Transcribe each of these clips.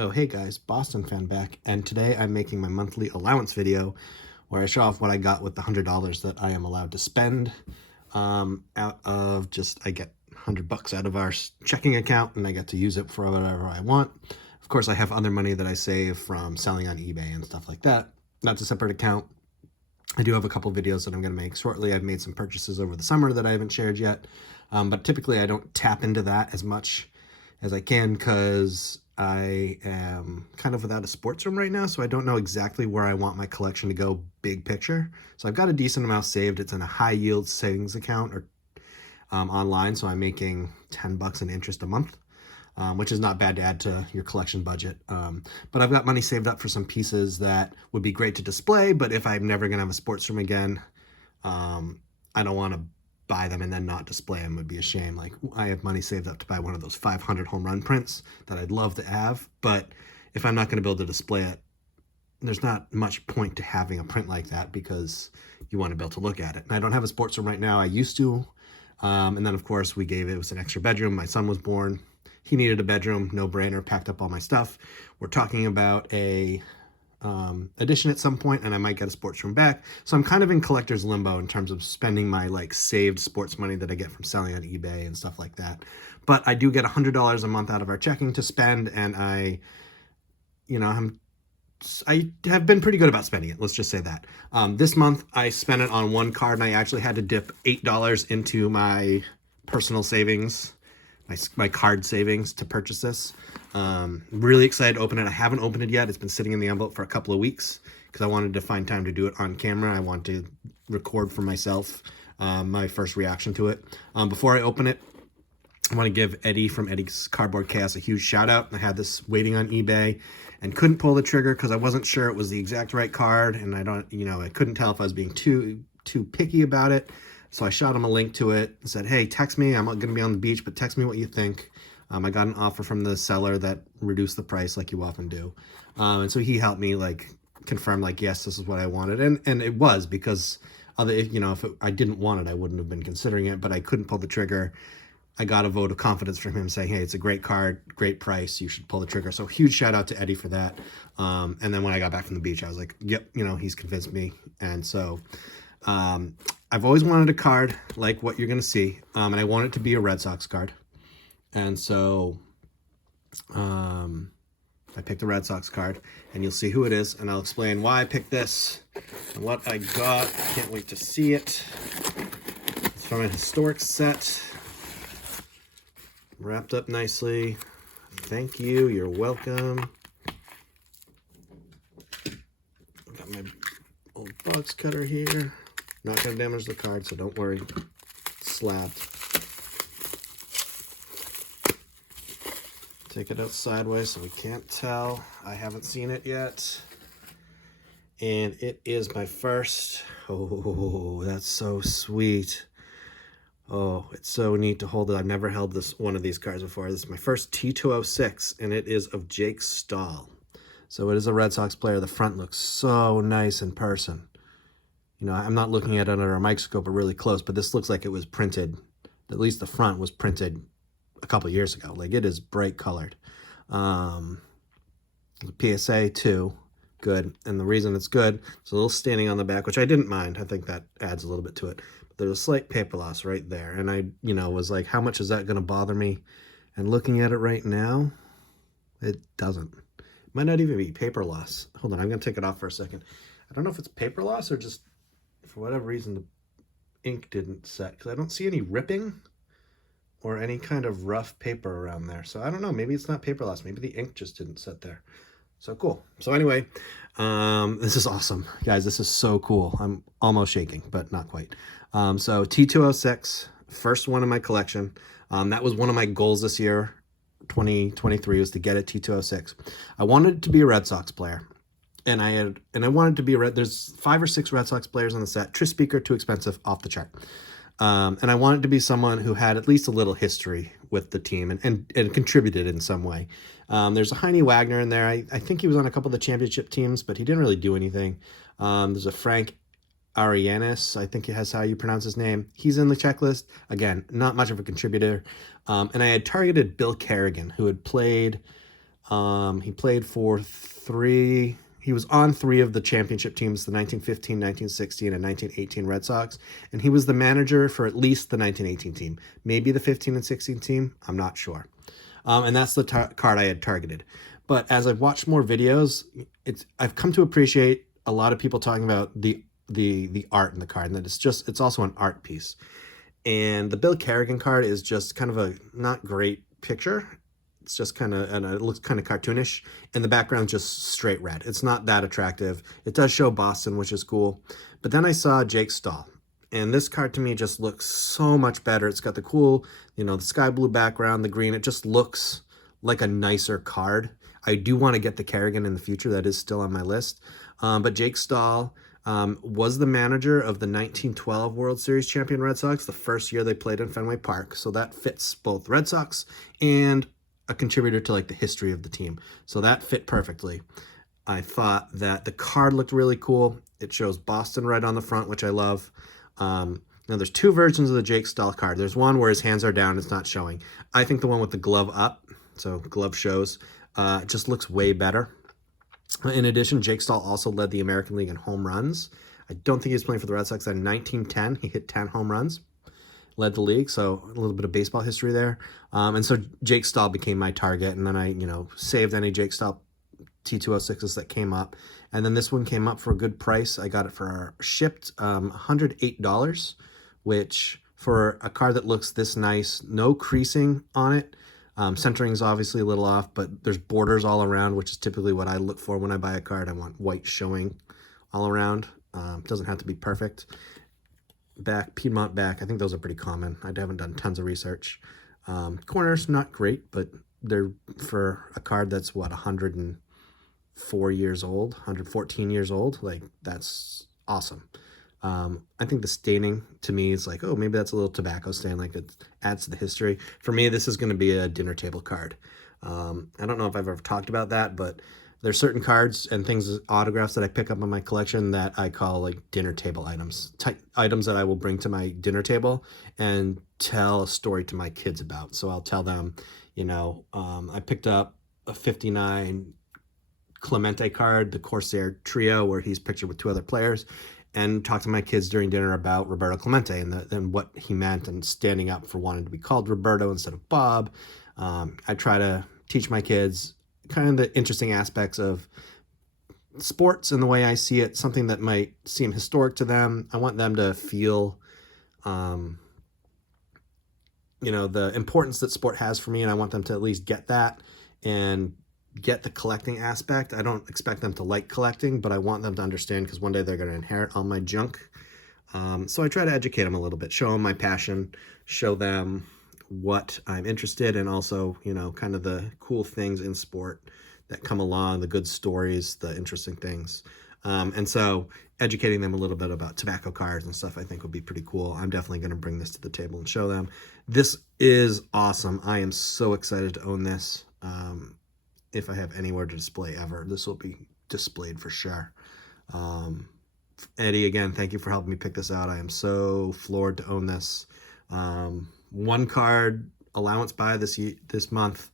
Oh, hey guys, Boston fan back, and today I'm making my monthly allowance video where I show off what I got with the $100 that I am allowed to spend out of I get $100 out of our checking account and I get to use it for whatever I want. Of course, I have other money that I save from selling on eBay and stuff like that. That's a separate account. I do have a couple videos that I'm going to make shortly. I've made some purchases over the summer that I haven't shared yet, but typically I don't tap into that as much as I can because I am kind of without a sports room right now, so I don't know exactly where I want my collection to go big picture. So I've got a decent amount saved. It's in a high yield savings account or online, so I'm making $10 in interest a month. Which is not bad to add to your collection budget. But I've got money saved up for some pieces that would be great to display, but if I'm never gonna have a sports room again, I don't wanna buy them and then not display them. It would be a shame. Like, I have money saved up to buy one of those 500 home run prints that I'd love to have, but if I'm not gonna be able to display it, there's not much point to having a print like that because you wanna be able to look at it. And I don't have a sports room right now. I used to, and then of course it was an extra bedroom. My son was born. He needed a bedroom, no brainer, packed up all my stuff. We're talking about a addition at some point, and I might get a sports room back. So I'm kind of in collector's limbo in terms of spending my like saved sports money that I get from selling on eBay and stuff like that. But I do get $100 a month out of our checking to spend, and I have been pretty good about spending it. Let's just say that. This month I spent it on one card, and I actually had to dip $8 into my personal savings, my card savings to purchase this. Really excited to open it. I haven't opened it yet. It's been sitting in the envelope for a couple of weeks because I wanted to find time to do it on camera. I want to record for myself my first reaction to it. Before I open it, I want to give Eddie from Eddie's Cardboard Chaos a huge shout out. I had this waiting on eBay and couldn't pull the trigger because I wasn't sure it was the exact right card, and I couldn't tell if I was being too picky about it. So I shot him a link to it and said, hey, text me. I'm going to be on the beach, but text me what you think. I got an offer from the seller that reduced the price like you often do. And so he helped me confirm yes, this is what I wanted. And it was because if I didn't want it, I wouldn't have been considering it, but I couldn't pull the trigger. I got a vote of confidence from him saying, hey, it's a great card, great price. You should pull the trigger. So huge shout out to Eddie for that. And then when I got back from the beach, I was like, yep, he's convinced me. And so, I've always wanted a card like what you're going to see, and I want it to be a Red Sox card. And so I picked a Red Sox card, and you'll see who it is, and I'll explain why I picked this and what I got. Can't wait to see it. It's from a historic set, wrapped up nicely. Thank you. You're welcome. Got my old box cutter here. Not going to damage the card, so don't worry. It's slabbed. Take it out sideways so we can't tell. I haven't seen it yet. And it is my first. Oh, that's so sweet. Oh, it's so neat to hold it. I've never held one of these cards before. This is my first T206, and it is of Jake Stahl. So it is a Red Sox player. The front looks so nice in person. I'm not looking at it under a microscope or really close, but this looks like it was printed, at least the front was printed a couple years ago. Like, it is bright colored. PSA 2, good. And the reason it's good, it's a little staining on the back, which I didn't mind. I think that adds a little bit to it. But there's a slight paper loss right there. And I, was like, how much is that going to bother me? And looking at it right now, it doesn't. It might not even be paper loss. Hold on, I'm going to take it off for a second. I don't know if it's paper loss or just, for whatever reason, the ink didn't set, because I don't see any ripping or any kind of rough paper around there. So I don't know, maybe it's not paper loss. Maybe the ink just didn't set there. So cool. So anyway, this is awesome. Guys, this is so cool. I'm almost shaking, but not quite. So T206, first one in my collection. That was one of my goals this year, 2023, was to get it T206. I wanted it to be a Red Sox player. And I wanted to be there's 5 or 6 Red Sox players on the set. Tris Speaker, too expensive, off the chart. And I wanted to be someone who had at least a little history with the team and contributed in some way. There's a Heine Wagner in there. I think he was on a couple of the championship teams, but he didn't really do anything. There's a Frank Arianis, I think that's how you pronounce his name. He's in the checklist. Again, not much of a contributor. And I had targeted Bill Kerrigan, who had played He played for he was on three of the championship teams, the 1915, 1916, and 1918 Red Sox, and he was the manager for at least the 1918 team. Maybe the 15 and 16 team, I'm not sure. And that's the card I had targeted. But as I've watched more videos, I've come to appreciate a lot of people talking about the art in the card, and that it's also an art piece. And the Bill Kerrigan card is just kind of a not great picture. It's just kind of, and it looks kind of cartoonish, and the background's just straight red. It's not that attractive. It does show Boston, which is cool. But then I saw Jake Stahl, and this card to me just looks so much better. It's got the cool, the sky blue background, the green. It just looks like a nicer card. I do want to get the Kerrigan in the future. That is still on my list. But Jake Stahl was the manager of the 1912 World Series champion Red Sox, the first year they played in Fenway Park. So that fits both Red Sox and a contributor to like the history of the team. So that fit perfectly. I thought that the card looked really cool. It shows Boston right on the front, which I love. Now there's two versions of the Jake Stahl card. There's one where his hands are down, it's not showing. I think the one with the glove up, so glove shows, just looks way better. In addition, Jake Stahl also led the American League in home runs. I don't think he was playing for the Red Sox in 1910. He hit 10 home runs, led the league, so a little bit of baseball history there. And so Jake Stahl became my target, and then I, saved any Jake Stahl T206s that came up. And then this one came up for a good price. I got it for shipped $108, which for a card that looks this nice, no creasing on it. Centering is obviously a little off, but there's borders all around, which is typically what I look for when I buy a card. I want white showing all around. Doesn't have to be perfect. Back, Piedmont back, I think those are pretty common. I haven't done tons of research. Corners, not great, but they're for a card that's, 104 years old, 114 years old. Like, that's awesome. I think the staining to me is like, oh, maybe that's a little tobacco stain, like it adds to the history. For me, this is going to be a dinner table card. I don't know if I've ever talked about that, but there's certain cards and things, autographs that I pick up in my collection that I call like dinner table items, items that I will bring to my dinner table and tell a story to my kids about. So I'll tell them, I picked up a 59 Clemente card, the Corsair Trio, where he's pictured with two other players, and talk to my kids during dinner about Roberto Clemente and what he meant and standing up for wanting to be called Roberto instead of Bob. I try to teach my kids kind of the interesting aspects of sports and the way I see it, something that might seem historic to them. I want them to feel, the importance that sport has for me, and I want them to at least get that and get the collecting aspect. I don't expect them to like collecting, but I want them to understand, because one day they're going to inherit all my junk. So I try to educate them a little bit, show them my passion, show them what I'm interested in, and also, kind of the cool things in sport that come along, the good stories, the interesting things. And so educating them a little bit about tobacco cards and stuff I think would be pretty cool. I'm definitely going to bring this to the table and show them. This is awesome. I am so excited to own this. If I have anywhere to display ever, this will be displayed for sure. Eddie, again, thank you for helping me pick this out. I am so floored to own this. One card allowance buy this month,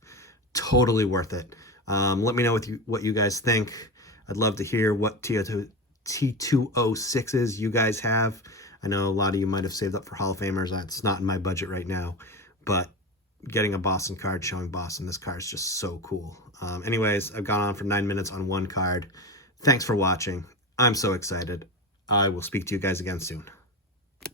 totally worth it. Let me know what you guys think. I'd love to hear what T206s you guys have. I know a lot of you might have saved up for Hall of Famers. That's not in my budget right now, but getting a Boston card showing Boston, this card is just so cool. Anyways, I've gone on for 9 minutes on one card. Thanks for watching. I'm so excited. I will speak to you guys again soon.